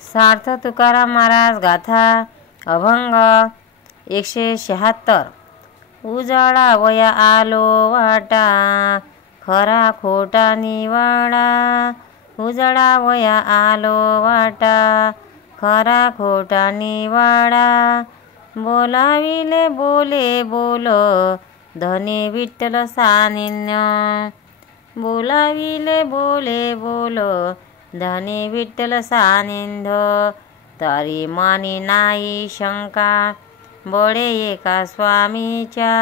सार्थ तुकाराम महाराज गाथा अभंग 176. उजाळा वया आलो वाटा, खरा खोटा निवाडा. उजाळा वया आलो वाटा, खरा खोटा निवाडा. बोलाविले बोले बोल, धनी विठ्ठल सानिन्य. बोलाविले बोले बोल, धनी विठ्ठल सानिंध. तरी मनी नाही शंका, बळे एका स्वामीच्या.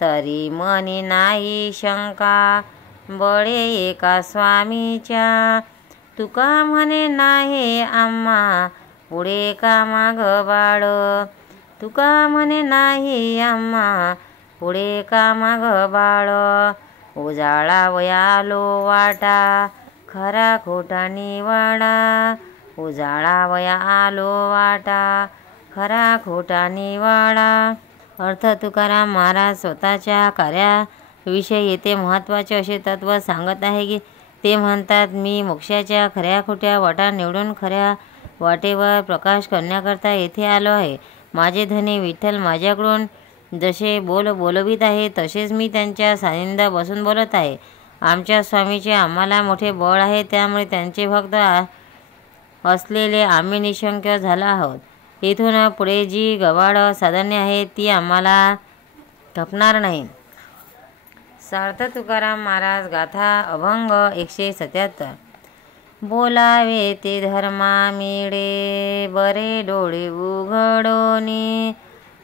तरी मनी नाही शंका, बळे एका स्वामीच्या. तुका म्हणे नाही आम्हा, पुढे का माग बाळ. तुका म्हणे नाही आम्हा, पुढे का माग बाळ. उजाळा वयालो वाटा, खरा खोटा निवाडा. उजाळा वया आलो वाटा, खरा खोटा निवाडा. अर्थ तुकाराम महाराज स्वतःच्या कार्याविषयी येथे महत्त्वाचे असे तत्व सांगत आहे की ते म्हणतात, मी मोक्षाच्या खऱ्या खोट्या वाटा निवडून खऱ्या वाटेवर प्रकाश करण्याकरता येथे आलो आहे. माझे धनी विठ्ठल माझ्याकडून जसे बोलवित आहे तसेच मी त्यांच्या सानिध्यात बसून बोलत आहे. आमच्या स्वामीचे आम्हाला मोठे बळ आहे, त्यामुळे त्यांचे भक्त असलेले आम्ही निशंक झालो आहोत. इथून पुढे जी गवाड साधने आहेत ती आम्हाला खपणार नाही. सार्थ तुकाराम महाराज गाथा अभंग 177. बोलावे ते धर्मा मिळे, बरे डोळे उघडोनी.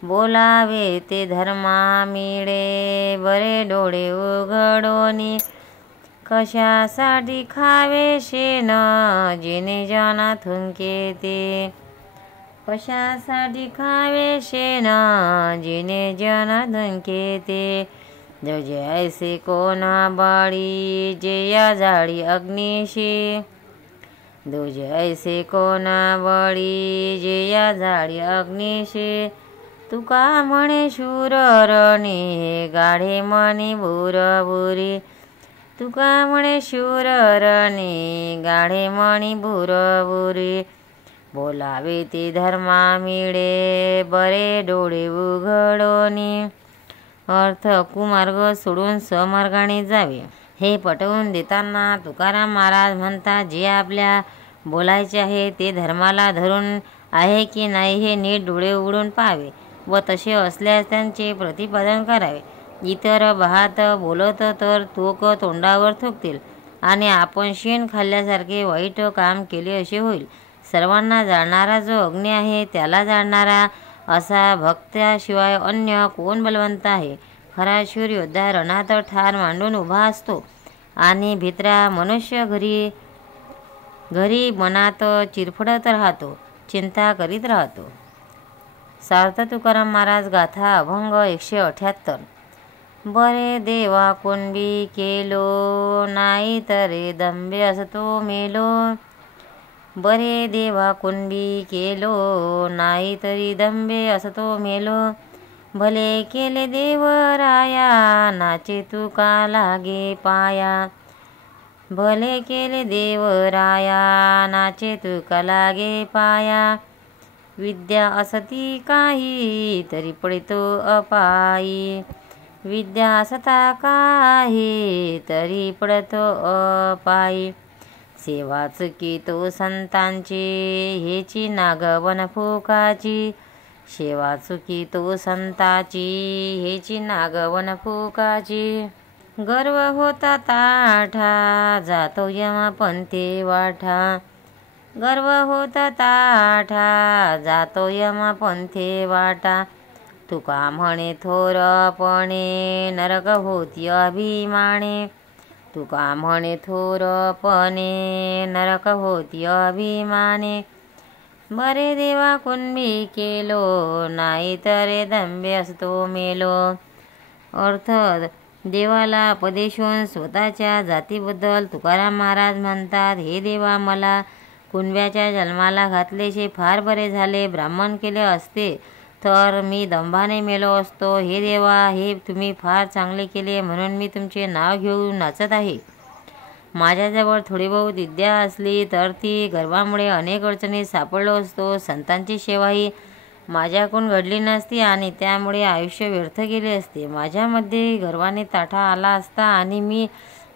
बोलावे ते धर्मा मिळे, बरे डोळे उघडोनी. कशासाठी खावे शेण, जिने जना थुंके ते. कशासाठी खावे शेण, जिने जना थुंके ते. जजे ऐसे कोणा बाळी, जे या जाळी अग्निशी. दुजे ऐसे कोणा बळी, जे या जाळी अग्निशी. तुका म्हणे शूर रणी, गाढे मनी भूर भुरी. तुका म्हणे शूर रणी, गाढे मणी भूर भुरी. बोलावे ते धर्मा मिळे, बरे डोळे उघडोनी. अर्थ कुमार्ग सोडून स्वमार्गाने जावे. हे पटवून देताना तुकाराम महाराज म्हणतात, जे आपल्या बोलायचे आहे ते धर्माला धरून आहे की नाही हे नीट डोळे उघडून पाहावे व तसे असल्यास त्यांचे प्रतिपादन करावे. इतर बहात बोलत तर तोक तोंडावर थुकतील आणि आपण शेण खाल्ल्यासारखे वाईट काम केले असे होईल. सर्वांना जाणणारा जो अग्नी आहे त्याला जाणणारा असा भक्ताशिवाय अन्य कोण बलवंत आहे. खरा शूर योद्धा रणात ठार मांडून उभा असतो आणि भित्रा मनुष्य घरी मनात चिरफडत राहतो, चिंता करीत राहतो. सार्थ तुकाराम महाराज गाथा अभंग 178. बरे देवा कुणबी केलो, नाही तरे दंबे असतो मेलो. बरे देवा कुणबी केलो, नाही तरी दंबे असतो मेलो. भले केले देवराया, नाचे तुका लागे पाया. भले केले देवराया, नाचे तुका लागे पाया. विद्या असती काही, तरी पडितो अपायी. विद्या असता काही, तरी पडतो अपायी. सेवा चुकीतो संतांची, हेची नागवन फुकाची. सेवा चुकीतो संताची, हेची नागवन फुकाची. गर्व होता ताठा, जातो यमा पंथे वाठा. गर्व होता ताठा, जातो यमा पंथे वाटा. तुका म्हणे थोरपणे, नरक होती अभिमाने. तुका म्हणे थोरपणे, नरक होती अभिमाने. बरे देवा कुणबी केलो, नाही तरे दंबे असतो मेलो. अर्थ देवाला उपदेशून स्वतःच्या जातीबद्दल तुकाराम महाराज म्हणतात, हे देवा, मला कुणब्याच्या जन्माला घातलेचे फार बरे झाले. ब्राह्मण केले असते तर मी दंभाने मेलो असतो. हे देवा, हे तुम्ही फार चांगले केले म्हणून मी तुमचे नाव घेऊन नाचत आहे. माझ्याजवळ थोडी बहुत विद्या असली तर ती गर्वामुळे अनेक अडचणीत सापडलो असतो. संतांची सेवाही माझ्याकडून घडली नसती आणि त्यामुळे आयुष्य व्यर्थ गेले असते. माझ्यामध्ये गर्वाने ताठा आला असता आणि मी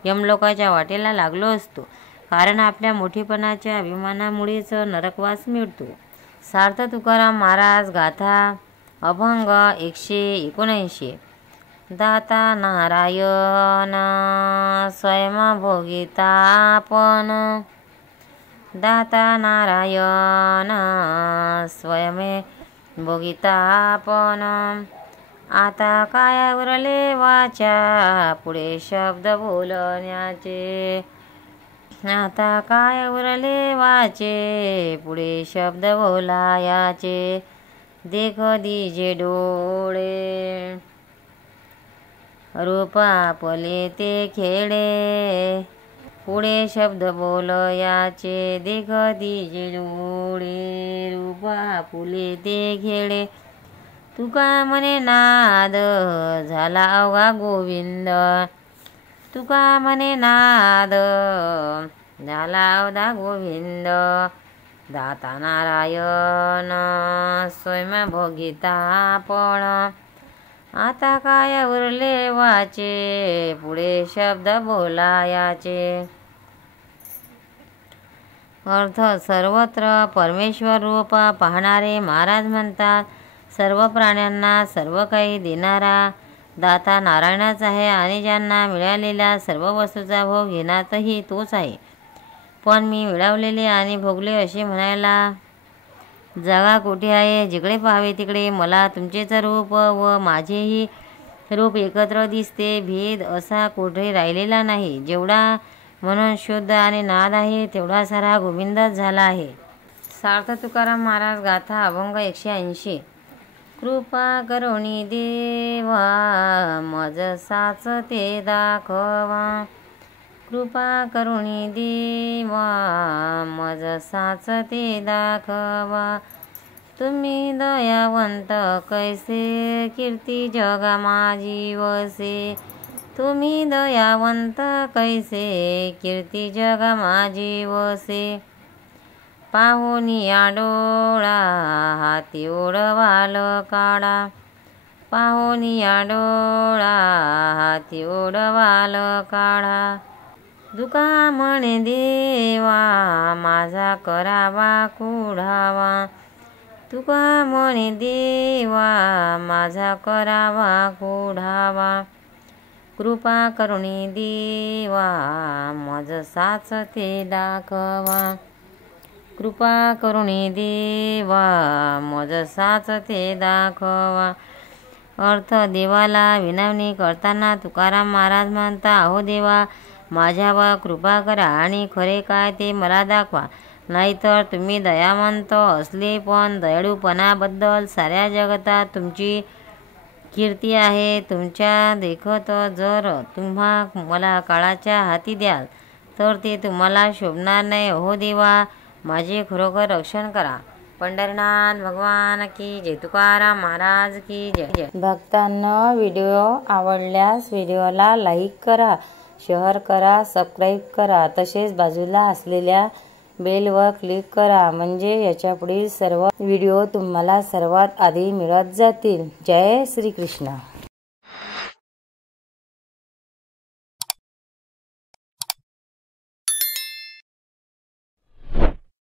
यमलोकाच्या वाटेला लागलो असतो. कारण आपल्या मोठेपणाच्या अभिमानामुळेच नरकवास मिळतो. सार्थ तुकाराम महाराज गाथा अभंग 179. दाता नारायण स्वयं भोगिता आपण, दाता नारायण स्वयं भोगिता आपण. आता काय उरले वाचा पुढे शब्द बोलण्याचे, आता काय उरले वाचे पुढे शब्द बोलायाचे. देख दीजे डोळे रूप आपले ते खेळे, पुढे शब्द बोलयाचे. देख दीजे डोळे रूप आपुले ते खेळे. तुका म्हणे नाद झाला अवघा गोविंद, तुका म्हणे नाद झाला अवघा गोविंद. दाता नारायण स्वयं भोगिता आपण, आता काय उरले वाचे पुढे शब्द बोलायाचे. अर्थ सर्वत्र परमेश्वर रूप पाहणारे महाराज म्हणतात, सर्व प्राण्यांना सर्व काही देणारा दाता नारायणच आहे आणि ज्यांना मिळालेल्या सर्व वस्तूचा भोग घेण्यातही तोच आहे. पण मी मिळवलेले आणि भोगले असे म्हणायला जागा कुठे आहे? जिकडे पाहावे तिकडे मला तुमचेच रूप व माझेही रूप एकत्र दिसते. भेद असा कुठे राहिलेला नाही. जेवढा म्हणून शुद्ध आणि नाद आहे तेवढा सारा गोविंदच झाला आहे. सार्थ तुकाराम महाराज गाथा अभंग 180. कृपा करुणी देवा मज साच ते दाखवा, कृपा करुणी देवा मज साच ते दाखवा. तुम्ही दयावंत कैसे कीर्ती जगा माझी वसे, तुम्ही दयावंत कैसे कीर्ती जगा माझी वसे. पाहुनिया डोळा हाती ओढवाल काढा, पाहुनिया डोळा हाती ओढवाल काढा. दुका म्हणे देवा माझा करावा कुढावा, तुका म्हणे देवा माझा करावा कुढावा. कृपा करुणी देवा मज साच ते दाखवा, कृपा करुणी देवा मज साच ते दाखवा. अर्थ देवाला विनवणी करताना तुकाराम महाराज म्हणता, अहो देवा माझ्यावर कृपा करा आणि खरे काय ते मला दाखवा. नाहीतर तुम्ही दयावंत असले पण दयाळूपणाबद्दल साऱ्या जगतात तुमची कीर्ती आहे. तुमच्या देखत जर तुम्हा मला काळाच्या हाती द्याल तर ते तुम्हाला शोभणार नाही. हो देवा माझे खरोखर रक्षण करा. पंढरीनाथ भगवान की जय. तुकाराम महाराज की जय. भक्तांनो व्हिडिओ आवडल्यास व्हिडिओला लाईक करा, शेअर करा, सबस्क्राईब करा. तसेच बाजूला असलेल्या बेलवर क्लिक करा म्हणजे याच्या पुढील सर्व व्हिडिओ तुम्हाला सर्वात आधी मिळत जातील. जय श्री कृष्ण.